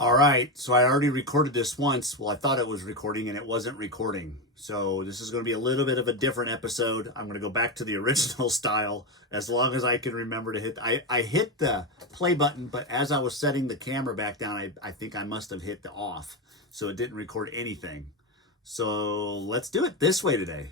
All right, so I already recorded this once. Well, I thought it was recording and it wasn't recording. So this is going to be a little bit of a different episode. I'm going to go back to the original style as long as I can remember to hit. I hit the play button, but as I was setting the camera back down, I think I must have hit the off. So it didn't record anything. So let's do it this way today.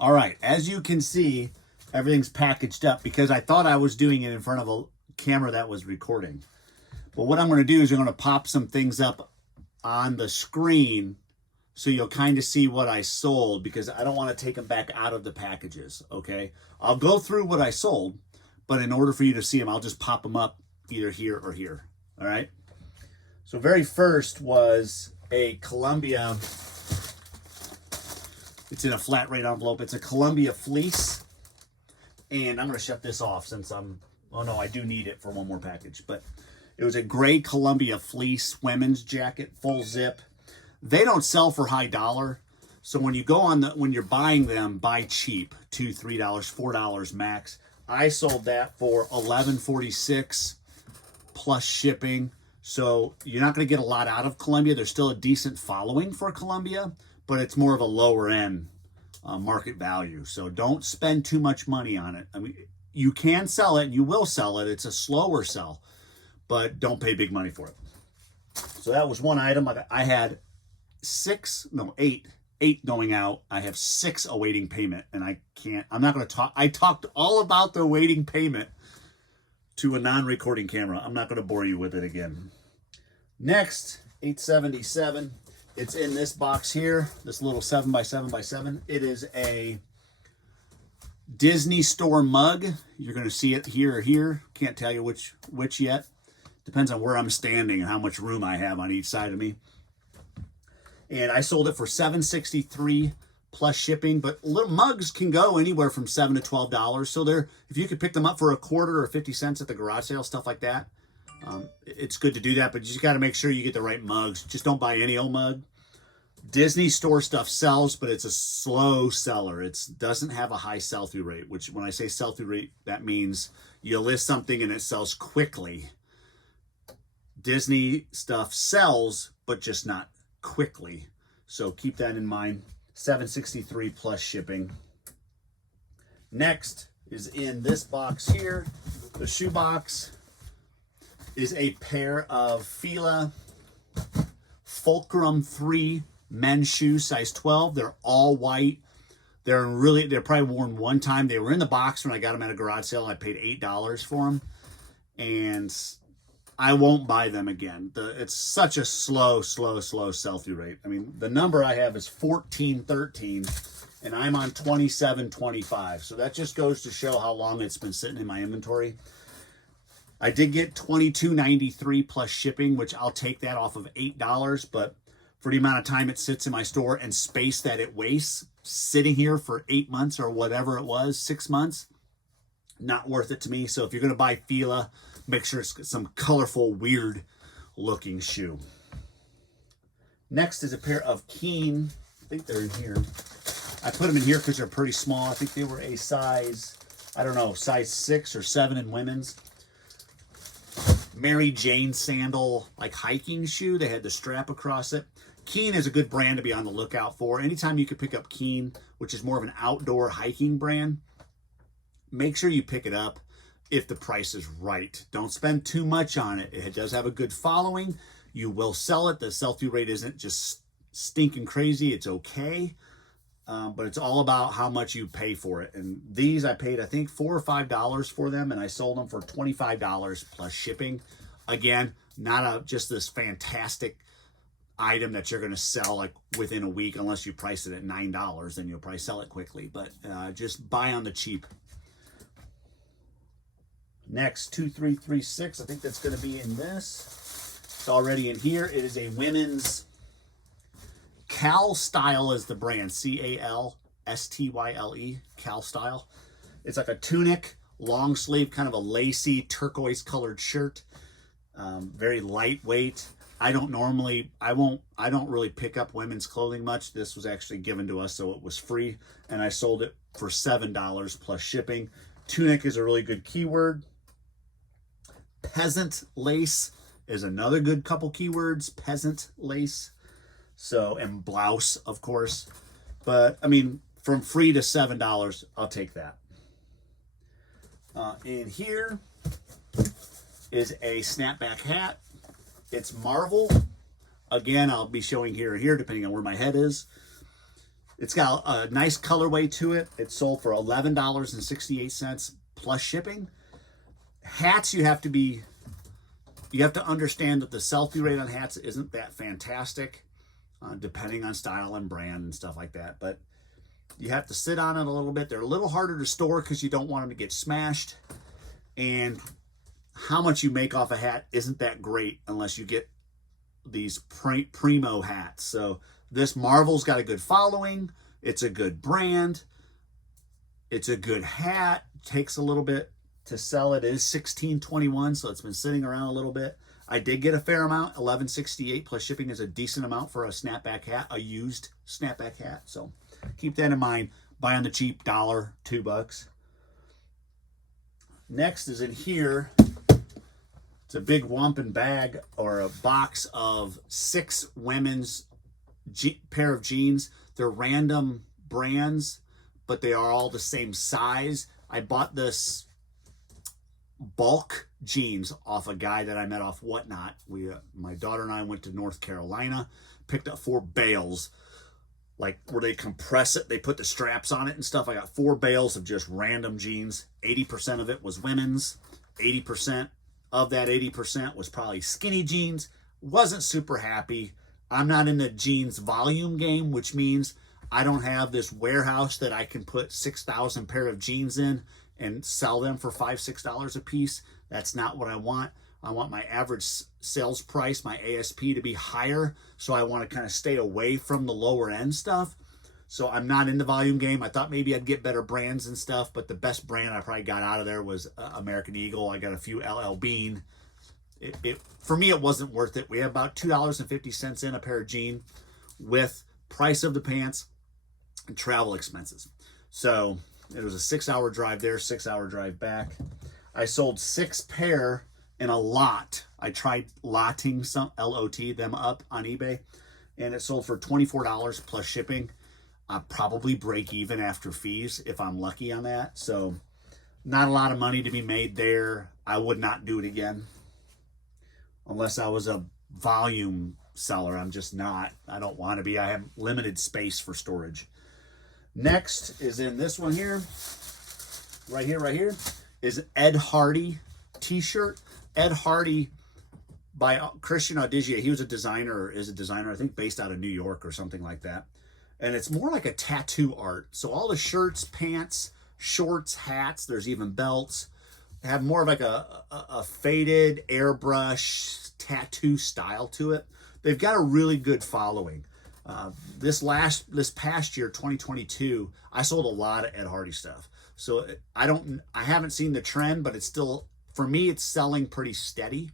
All right, as you can see, everything's packaged up because I thought I was doing it in front of a camera that was recording. But what I'm going to do is I'm going to pop some things up on the screen so you'll kind of see what I sold, because I don't want to take them back out of the packages, okay? I'll go through what I sold, but in order for you to see them, I'll just pop them up either here or here, all right? So very first was a Columbia. It's in a flat rate envelope. It's a Columbia fleece. And I'm going to shut this off since oh no, I do need it for one more package. But it was a gray Columbia fleece women's jacket, full zip. They don't sell for high dollar. So when you go on when you're buying them, buy cheap, $2, $3, $4 max. I sold that for $11.46 plus shipping. So you're not going to get a lot out of Columbia. There's still a decent following for Columbia, but it's more of a lower end market value. So don't spend too much money on it. I mean, you can sell it and you will sell it. It's a slower sell, but don't pay big money for it. So that was one item. I had eight going out. I have 6 awaiting payment, and I'm not going to talk. I talked all about the awaiting payment to a non-recording camera. I'm not going to bore you with it again. Next, 877. It's in this box here, this little 7x7x7. It is a Disney store mug. You're going to see it here or here. Can't tell you which yet. Depends on where I'm standing and how much room I have on each side of me. And I sold it for $7.63 plus shipping. But little mugs can go anywhere from $7 to $12. So if you could pick them up for a quarter or 50 cents at the garage sale, stuff like that. It's good to do that, but you just got to make sure you get the right mugs. Just don't buy any old mug. Disney store stuff sells, but it's a slow seller. It doesn't have a high sell-through rate, which when I say sell-through rate, that means you list something and it sells quickly. Disney stuff sells, but just not quickly. So keep that in mind. $7.63 plus shipping. Next is in this box here, the shoe box. Is a pair of Fila Fulcrum 3 men's shoes, size 12. They're all white. They're probably worn one time. They were in the box when I got them at a garage sale. I paid $8 for them, and I won't buy them again. It's such a slow sell-through rate. I mean, the number I have is 1413, and I'm on 2725. So that just goes to show how long it's been sitting in my inventory. I did get $22.93 plus shipping, which I'll take that off of $8, but for the amount of time it sits in my store and space that it wastes sitting here for 8 months or whatever it was, 6 months, not worth it to me. So if you're going to buy Fila, make sure it's some colorful, weird looking shoe. Next is a pair of Keen. I think they're in here. I put them in here because they're pretty small. I think they were a size, I don't know, size 6 or 7 in women's. Mary Jane sandal, like hiking shoe. They had the strap across it. Keen is a good brand to be on the lookout for. Anytime you could pick up Keen, which is more of an outdoor hiking brand, make sure you pick it up if the price is right. Don't spend too much on it. It does have a good following. You will sell it. The sell-through rate isn't just stinking crazy. It's okay. But it's all about how much you pay for it. And these I paid, I think, $4 or $5 for them, and I sold them for $25 plus shipping. Again, not just this fantastic item that you're going to sell like within a week, unless you price it at $9, then you'll probably sell it quickly. But just buy on the cheap. Next, 2336. I think that's going to be in this. It's already in here. It is a women's Cal Style is the brand, C-A-L-S-T-Y-L-E, Cal Style. It's like a tunic, long sleeve, kind of a lacy turquoise colored shirt. Very lightweight. I don't really pick up women's clothing much. This was actually given to us, so it was free, and I sold it for $7 plus shipping. Tunic is a really good keyword. Peasant lace is another good couple keywords. Peasant lace. So, and blouse, of course. But, I mean, from free to $7, I'll take that. In here is a snapback hat. It's Marvel. Again, I'll be showing here or here, depending on where my head is. It's got a nice colorway to it. It's sold for $11.68 plus shipping. Hats, you have to understand that the sell-through rate on hats isn't that fantastic, depending on style and brand and stuff like that. But you have to sit on it a little bit. They're a little harder to store because you don't want them to get smashed. And how much you make off a hat isn't that great unless you get these primo hats. So this Marvel's got a good following. It's a good brand. It's a good hat. Takes a little bit to sell. It is $16.21, so it's been sitting around a little bit. I did get a fair amount. $11.68 plus shipping is a decent amount for a snapback hat, a used snapback hat. So keep that in mind. Buy on the cheap, $1, $2. Next is in here. It's a big wampum bag or a box of 6 women's pair of jeans. They're random brands, but they are all the same size. I bought this bulk jeans off a guy that I met off Whatnot. My daughter and I went to North Carolina, picked up 4 bales, like where they compress it, they put the straps on it and stuff. I got 4 bales of just random jeans. 80% of it was women's. 80% of that 80% was probably skinny jeans. Wasn't super happy. I'm not in the jeans volume game, which means I don't have this warehouse that I can put 6,000 pair of jeans in and sell them for $5, $6 a piece. That's not what I want. I want my average sales price, my ASP, to be higher. So I want to kind of stay away from the lower end stuff. So I'm not in the volume game. I thought maybe I'd get better brands and stuff, but the best brand I probably got out of there was American Eagle. I got a few LL Bean. For me, it wasn't worth it. We have about $2.50 in a pair of jeans with price of the pants and travel expenses. So it was a 6-hour drive there, 6-hour drive back. I sold 6 pair in a lot. I tried lotting some, L-O-T, them up on eBay, and it sold for $24 plus shipping. I'll probably break even after fees if I'm lucky on that. So not a lot of money to be made there. I would not do it again unless I was a volume seller. I'm just not. I don't want to be. I have limited space for storage. Next is in this one here. Right here is an Ed Hardy t-shirt. Ed Hardy by Christian Audigier. He was a designer, or is a designer, I think based out of New York or something like that. And it's more like a tattoo art. So all the shirts, pants, shorts, hats, there's even belts, have more of like a faded airbrush tattoo style to it. They've got a really good following. This past year, 2022, I sold a lot of Ed Hardy stuff. So I haven't seen the trend, but it's still, for me, it's selling pretty steady.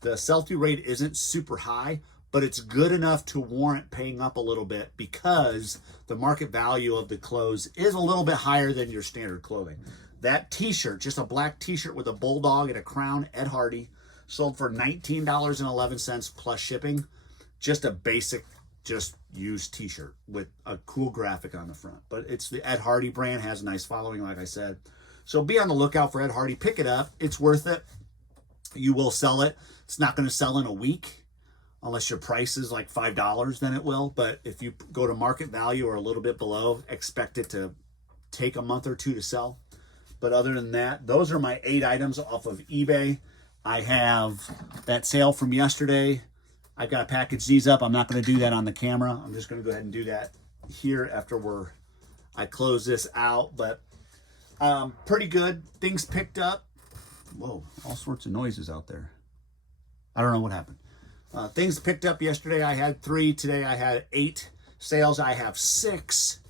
The sell-through rate isn't super high, but it's good enough to warrant paying up a little bit because the market value of the clothes is a little bit higher than your standard clothing. That t-shirt, just a black t-shirt with a bulldog and a crown, Ed Hardy, sold for $19.11 plus shipping. Just a basic, just used t-shirt with a cool graphic on the front. But it's the Ed Hardy brand, has a nice following, like I said. So be on the lookout for Ed Hardy. Pick it up. It's worth it. You will sell it. It's not going to sell in a week. Unless your price is like $5, then it will. But if you go to market value or a little bit below, expect it to take a month or 2 to sell. But other than that, those are my 8 items off of eBay. I have that sale from yesterday. I've got to package these up. I'm not going to do that on the camera. I'm just going to go ahead and do that here after I close this out. But pretty good. Things picked up. Whoa, all sorts of noises out there. I don't know what happened. Things picked up yesterday. I had 3. Today I had 8 sales. I have 6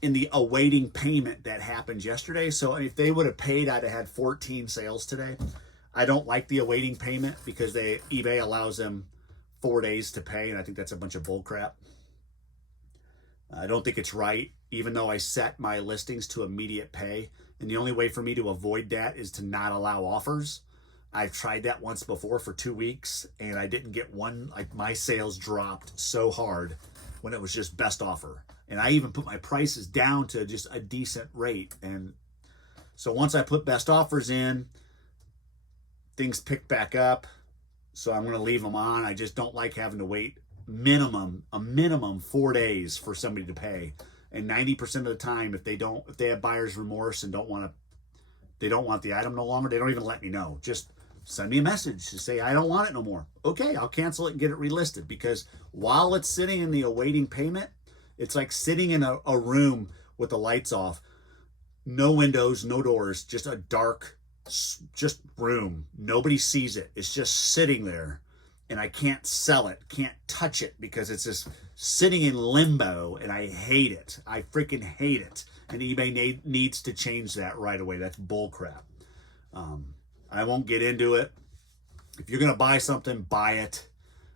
in the awaiting payment that happened yesterday. So if they would have paid, I'd have had 14 sales today. I don't like the awaiting payment because eBay allows them 4 days to pay, and I think that's a bunch of bull crap. I don't think it's right, even though I set my listings to immediate pay. And the only way for me to avoid that is to not allow offers. I've tried that once before for 2 weeks, and I didn't get one. Like, my sales dropped so hard when it was just best offer. And I even put my prices down to just a decent rate. And so once I put best offers in, things pick back up. So I'm going to leave them on. I just don't like having to wait a minimum 4 days for somebody to pay. And 90% of the time, if they have buyer's remorse and they don't want the item no longer, they don't even let me know. Just send me a message to say, I don't want it no more. Okay, I'll cancel it and get it relisted. Because while it's sitting in the awaiting payment, it's like sitting in a room with the lights off, no windows, no doors, just a dark, just room. Nobody sees it. It's just sitting there, and I can't sell it, can't touch it, because it's just sitting in limbo, and I hate it. I freaking hate it. And eBay needs to change that right away. That's bull crap. I won't get into it. If you're going to buy something, buy it.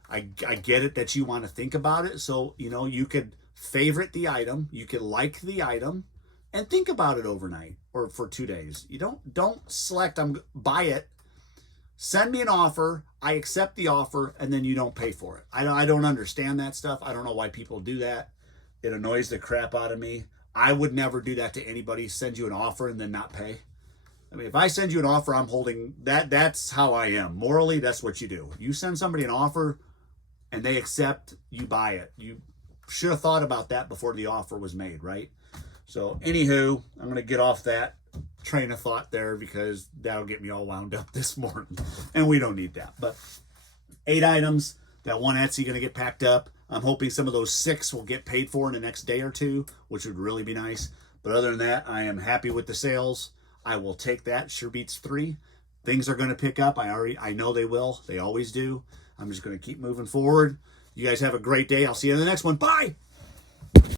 I get it that you want to think about it. So, you could favorite the item, you could like the item, and think about it overnight or for 2 days. You don't select, buy it, send me an offer, I accept the offer, and then you don't pay for it. I don't understand that stuff. I don't know why people do that. It annoys the crap out of me. I would never do that to anybody, send you an offer and then not pay. I mean, if I send you an offer, I'm holding that. That's how I am. Morally, that's what you do. You send somebody an offer and they accept, you buy it. You should have thought about that before the offer was made, right? So anywho, I'm going to get off that train of thought there, because that'll get me all wound up this morning, and we don't need that. But 8 items, that one Etsy going to get packed up. I'm hoping some of those 6 will get paid for in the next day or 2, which would really be nice. But other than that, I am happy with the sales. I will take that. Sure beats 3. Things are going to pick up. I know they will. They always do. I'm just going to keep moving forward. You guys have a great day. I'll see you in the next one. Bye.